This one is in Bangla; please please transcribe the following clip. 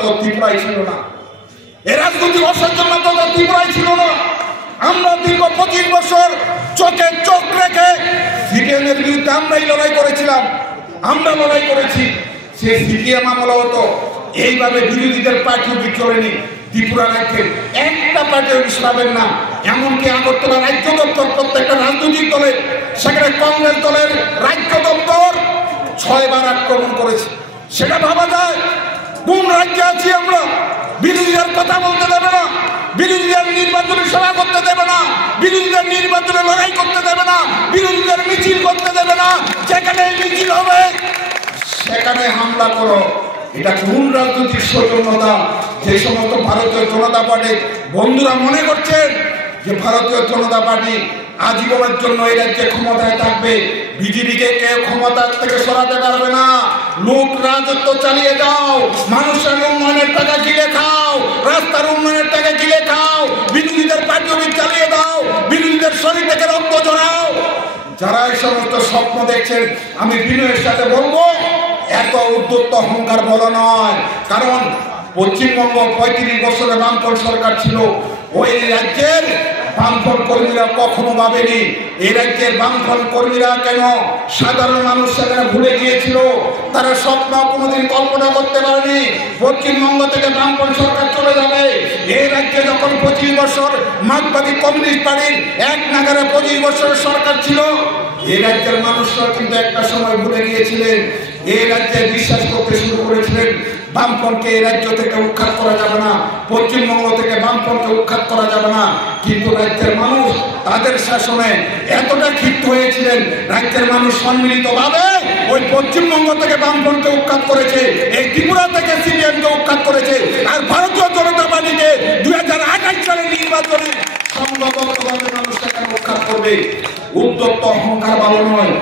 তো ত্রিপুরায় ছিল না, এই রাজনৈতিক অসচেতনতা তো ত্রিপুরায় ছিল না। আমরা দীর্ঘ 25 বছর চোখে চোখ রেখে সিপিএমের বিরুদ্ধে আমরাই লড়াই করেছিলাম, আমরা লড়াই করেছি। সে সিপিএম আমলেও তো এইভাবে বিরোধীদের পার্টি বিচরণী ত্রিপুরা রাজ্যে একটা পার্টিও পাবেন না। এমনকি আগরতলা রাজ্য দপ্তর প্রত্যেকটা রাজনৈতিক দলে, সেখানে কংগ্রেস দলের রাজ্য দপ্তর 6 বার আক্রমণ করেছে। সেটা ভাবা যায় কোন রাজ্যে আছি আমরা? বিরোধীদের কথা বলতে দেবে না, বিরোধীদের নির্বাচনে সভা করতে দেবে না, বিরোধীদের নির্বাচনে লড়াই করতে দেবে না, বিরোধীদের মিছিল করতে দেবে না। যেখানে মিছিল হবে সেখানে হামলা করো। এটা কোন রাজনৈতিক সচেতনতা? যে সমস্ত ভারতীয় জনতা পার্টির বন্ধুরা মনে করছেন যে ভারতীয় জনতা পার্টি আজীবনের জন্য এই রাজ্যে ক্ষমতায় থাকবে, বিজেপিকে কেউ ক্ষমতা থেকে সরাতে পারবে না। লোক রাজত্ব চালিয়ে যাও, মানুষের উন্নয়নের টাকা গিলে খাও, রাস্তার উন্নয়নের টাকা গিলে খাও, বিরোধীদের পার্টি চালিয়ে দাও, বিরোধীদের শরীর থেকে রক্ত জড়াও। যারা এই সমস্ত স্বপ্ন দেখছেন, আমি বিনয়ের সাথে বলবো এত উদ্যত্ত অহংকার বলা নয়। কারণ পশ্চিমবঙ্গ 35 বছরে বামফ্রন্ট সরকার ছিল, ওই রাজ্যের বামফ্রন্ট কর্মীরা কখনো ভাবেনি এই রাজ্যের বামফ্রন্ট কর্মীরা কেন সাধারণ মানুষ সেখানে ভুলে গিয়েছিল। তারা স্বপ্ন কোনোদিন কল্পনা করতে পারেনি পশ্চিমবঙ্গ থেকে বামফ্রন্ট সরকার চলে যাবে। এই রাজ্যে যখন 25 বছর মার্কসবাদী কমিউনিস্ট পার্টির এক নাগারে 25 বছরের সরকার ছিল, এই রাজ্যের মানুষরা কিন্তু একটা সময় ভুলে গিয়েছিলেন। এই রাজ্যে বিশ্বাস করতে শুরু করেছিলেন বামফ্রন্টকে এই রাজ্য থেকে উৎখাত করা যাবে না, পশ্চিমবঙ্গ থেকে বামফ্রন্টকে উৎখাত করা যাবে না। কিন্তু রাজ্যের মানুষ তাদের শাসনে এতটা ক্ষিপ্ত হয়েছিলেন, রাজ্যের মানুষ সম্মিলিতভাবে ওই পশ্চিমবঙ্গ থেকে বামফ্রন্টকে উৎখাত করেছে, এই ত্রিপুরা থেকে সিপিএমকে উৎখাত করেছে। আর ভারতীয় জনতা পার্টিকে 2028 সালের নির্বাচনে সংঘবদ্ধভাবে মানুষ সেখানে উৎখাত করবে। উদ্যত্ত অহংকার ভালো নয়।